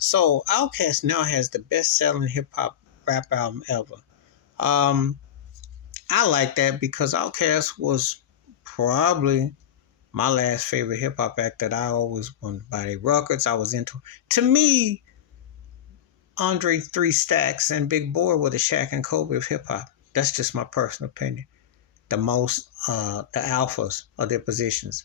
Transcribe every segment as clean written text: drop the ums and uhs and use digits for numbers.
So Outkast now has the best-selling hip hop rap album ever. Um, I like that because Outkast was probably my last favorite hip hop act that I always wanted to buy their records. I was into. To me, Andre Three Stacks and Big Boy were the Shaq and Kobe of hip hop. That's just my personal opinion. The alphas of their positions.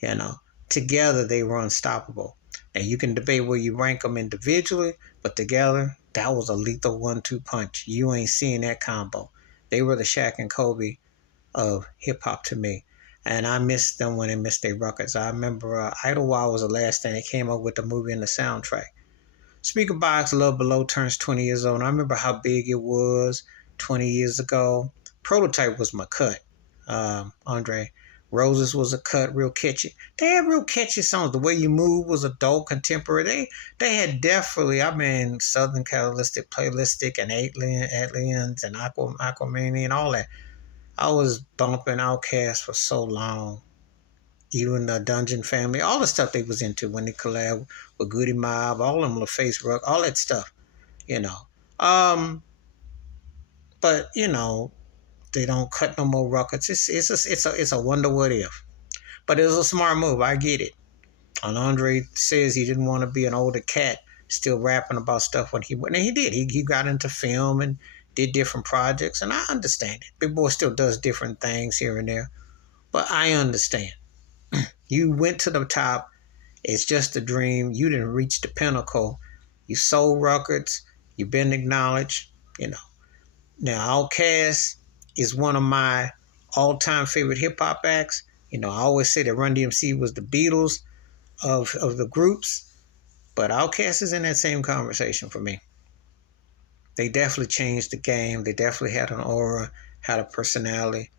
You know, together they were unstoppable. And you can debate where you rank them individually, but together that was a lethal 1-2 punch. You ain't seeing that combo. They were the Shaq and Kobe of hip hop to me. And I missed them when they missed their records. I remember Idlewild was the last thing they came up with the movie and the soundtrack. Speaker Box Love Below turns 20 years old. And I remember how big it was 20 years ago. Prototype was my cut. Andre Roses was a cut, real catchy. They had real catchy songs. The Way You Move was adult contemporary. They had definitely, Southern Calistic, Playlistic, and Aliens, and Aquamania, and all that. I was bumping Outkast for so long. Even the Dungeon Family, all the stuff they was into when they collab with Goody Mob, all of them, LaFace Rock, all that stuff, you know. Um, but they don't cut no more records. It's a wonder what if. But it was a smart move. I get it. And Andre says he didn't want to be an older cat still rapping about stuff when he went. And he did. He got into film and did different projects. And I understand it. Big Boy still does different things here and there. But I understand. You went to the top. It's just a dream. You didn't reach the pinnacle. You sold records. You've been acknowledged. You know. Now, Outkast is one of my all-time favorite hip-hop acts. I always say that Run DMC was the Beatles of the groups, but Outkast is in that same conversation for me. They definitely changed the game. They definitely had an aura, had a personality.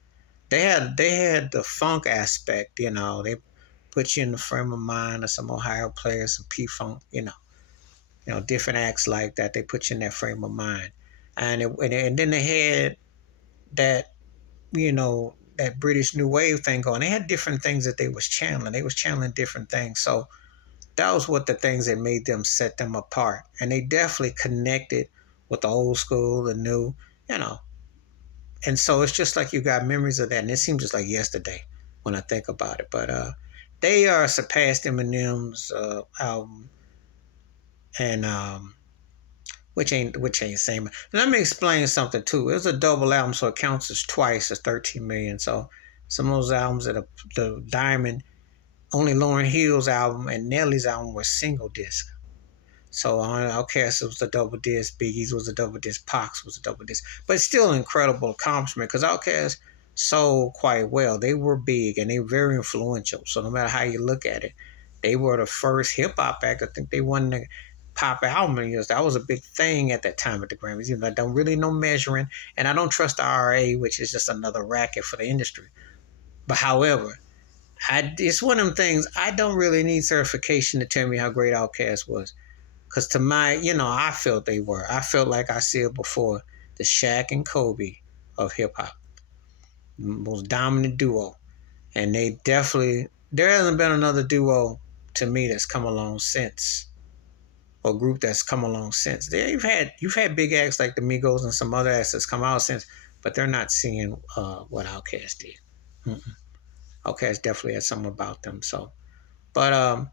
They had the funk aspect. They put you in the frame of mind of some Ohio players, some P-Funk. Different acts like that. They put you in that frame of mind, and then they had that that British New Wave thing going. They had different things that they was channeling. They was channeling different things. So that was what the things that made them set them apart. And they definitely connected with the old school, the new, you know. And so it's just like you got memories of that. And it seems just like yesterday when I think about it. But they surpassed Eminem's album, and which ain't same. Let me explain something too. It was a double album, so it counts as twice as 13 million. So some of those albums that the Diamond, only Lauryn Hill's album and Nelly's album were single disc. So on Outkast was a double disc, Biggie's was a double disc, Pac's was a double disc. But it's still an incredible accomplishment because Outkast sold quite well. They were big and they were very influential. So no matter how you look at it, they were the first hip hop act. I think they won the pop album years. That was a big thing at that time at the Grammys. I don't really know measuring, and I don't trust the RIAA, which is just another racket for the industry. But however, it's one of them things. I don't really need certification to tell me how great Outkast was, because to my, I felt they were. I felt like I said before, the Shaq and Kobe of hip hop, most dominant duo, and there hasn't been another duo to me that's come along since. Or group that's come along since. You've had big acts like the Migos and some other acts that's come out since, but they're not seeing what Outkast did. Outkast definitely had something about them. So, but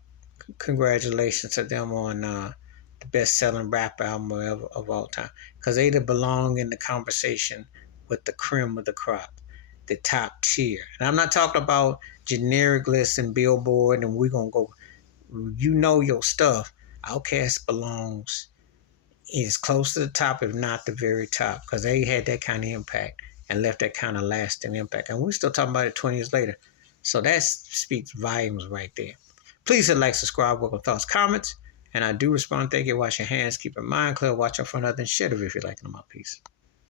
congratulations to them on the best-selling rap album of all time, because they belong in the conversation with the cream of the crop, the top tier. And I'm not talking about generic lists and Billboard, and we're gonna go. Your stuff. Outkast belongs is close to the top, if not the very top, because they had that kind of impact and left that kind of lasting impact. And we're still talking about it 20 years later. So that speaks volumes right there. Please hit like, subscribe, welcome thoughts, comments. And I do respond. Thank you. Wash your hands. Keep your mind clear. Watch out for nothing. Shit if you're liking them up. Peace.